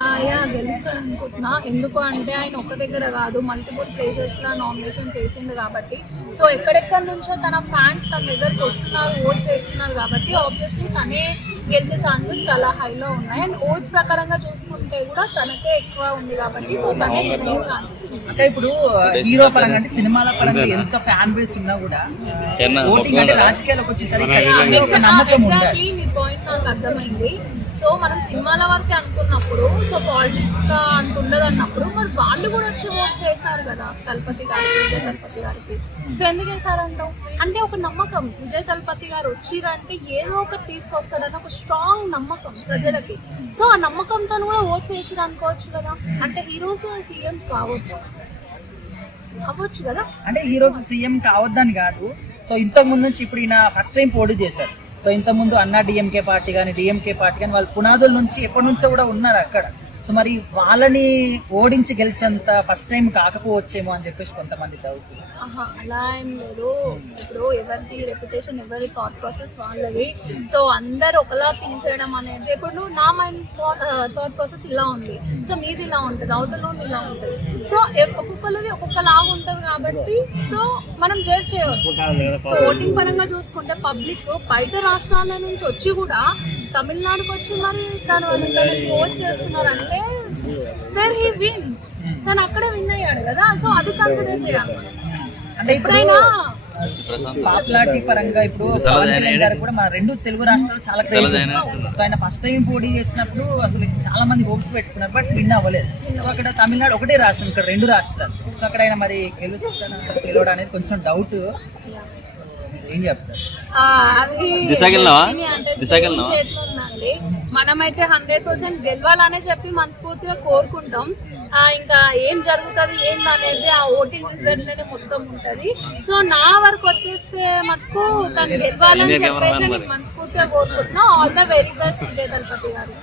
గెలుస్తాడు అనుకుంటున్నా. ఎందుకు అంటే ఆయన ఒక్క దగ్గర కాదు, మల్టిపుల్ ప్లేసెస్లో నామినేషన్ చేసిండు కాబట్టి, సో ఎక్కడెక్కడి నుంచో తన ఫ్యాన్స్ తన దగ్గరకు వస్తున్నారు, ఓట్స్ వేస్తున్నారు కాబట్టి ఆబ్వియస్లీ తనే గెలిచే ఛాన్సెస్ చాలా హైలో ఉన్నాయి. అండ్ ఓట్స్ ప్రకారంగా చూసుకుంటే కూడా తనకే ఎక్కువ ఉంది కాబట్టి సో తనే వినే ఛాన్సెస్ ఉంది. అంటే ఇప్పుడు హీరో పరంగా అంటే సినిమాల పరంగా ఎంత ఫ్యాన్ బేస్ ఉన్నా కూడా ఓటింగ్ అంటే రాజకీయాలకు వచ్చేసరికి ఒక నమ్మకం ఉండాలి. మీ పాయింట్ నాకు అర్థమైంది. సో మనం సినిమాల వరకే అనుకున్నప్పుడు, సో పాలిటిక్స్ గా అంత ఉండదు అన్నప్పుడు మరి వాళ్ళు కూడా వచ్చి ఓట్ చేశారు కదా తలపతి గారికి, విజయ్ తలపతి గారికి. సో ఎందుకు వేశారంటావు అంటే ఒక నమ్మకం, విజయ్ తలపతి గారు వచ్చిరంటే ఏదో ఒకటి తీసుకొస్తాడని ఒక స్ట్రాంగ్ నమ్మకం ప్రజలకి. సో ఆ నమ్మకంతో కూడా ఓట్ చేసిరు అనుకోవచ్చు కదా. అంటే హీరోస్ సీఎంస్ అవ్వచ్చు కదా. అంటే హీరోస్ సీఎం కావద్దని కాదు. సో ఇంతకు ముందు నుంచి ఇప్పుడు ఈయన ఫస్ట్ టైం పోటీ చేశారు. సో ఇంత ముందు అన్నా డిఎంకే పార్టీ కానీ డిఎంకే పార్టీ కానీ వాళ్ళ పునాదుల నుంచి ఎప్పటి నుంచో కూడా ఉన్నారు అక్కడ. సో మరి వాళ్ళని ఓడించి గెలిచేంత ఫస్ట్ టైం కాకపోవచ్చేమో అని చెప్పేసి కొంతమంది డౌట్. అలా ఏం లేదు. ఇప్పుడు ఎవరిది రెప్యుటేషన్, ఎవరి థాట్ ప్రాసెస్ వాళ్ళది. సో అందరు ఒకలా థింక్ చేయడం అనేది, ఇప్పుడు నా మైండ్ థాట్ ప్రాసెస్ ఇలా ఉంది, సో మీది ఇలా ఉంటుంది, అవతల ఇలా ఉంటుంది. సో ఒక్కొక్కరిది ఒక్కొక్కలాగా ఉంటుంది కాబట్టి సో మనం జడ్జ్ చేయవచ్చు. సో ఓటింగ్ పరంగా చూసుకుంటే పబ్లిక్ బయట రాష్ట్రాల నుంచి వచ్చి కూడా తమిళనాడుకి వచ్చి మరి తనకి ఓట్ చేస్తున్నారు అంటే దేర్ హీ విన్, తను అక్కడే విన్ అయ్యాడు కదా. సో అది కన్సిడర్ చేయాలి. అంటే ఎప్పుడైనా పాపులారిటీ పరంగా ఇప్పుడు పవన్ కళ్యాణ్ గారు కూడా మన రెండు తెలుగు రాష్ట్రాలు చాలా క్రేజ్. సో ఆయన ఫస్ట్ టైం పోటీ చేసినప్పుడు అసలు చాలా మంది హోప్స్ పెట్టుకున్నారు, బట్ విన్ అవ్వలేదు. సో అక్కడ తమిళనాడు ఒకటే రాష్ట్రం, ఇక్కడ రెండు రాష్ట్రాలు. సో అక్కడ ఆయన మరి గెలవడం అనేది కొంచెం డౌట్. ఏం చెప్తారు? చేతుందండి. మనమైతే 100% గెలవాలనే చెప్పి మనస్ఫూర్తిగా కోరుకుంటాం. ఇంకా ఏం జరుగుతుంది ఏంది అనేది ఆ ఓటింగ్ రిజల్ట్ అనేది మొత్తం ఉంటది. సో నా వరకు వచ్చేస్తే మటుకు తను గెలవాలని చెప్పేసి మనస్ఫూర్తిగా కోరుకుంటున్నాం. All the very best Vijay Thalapathy గారు.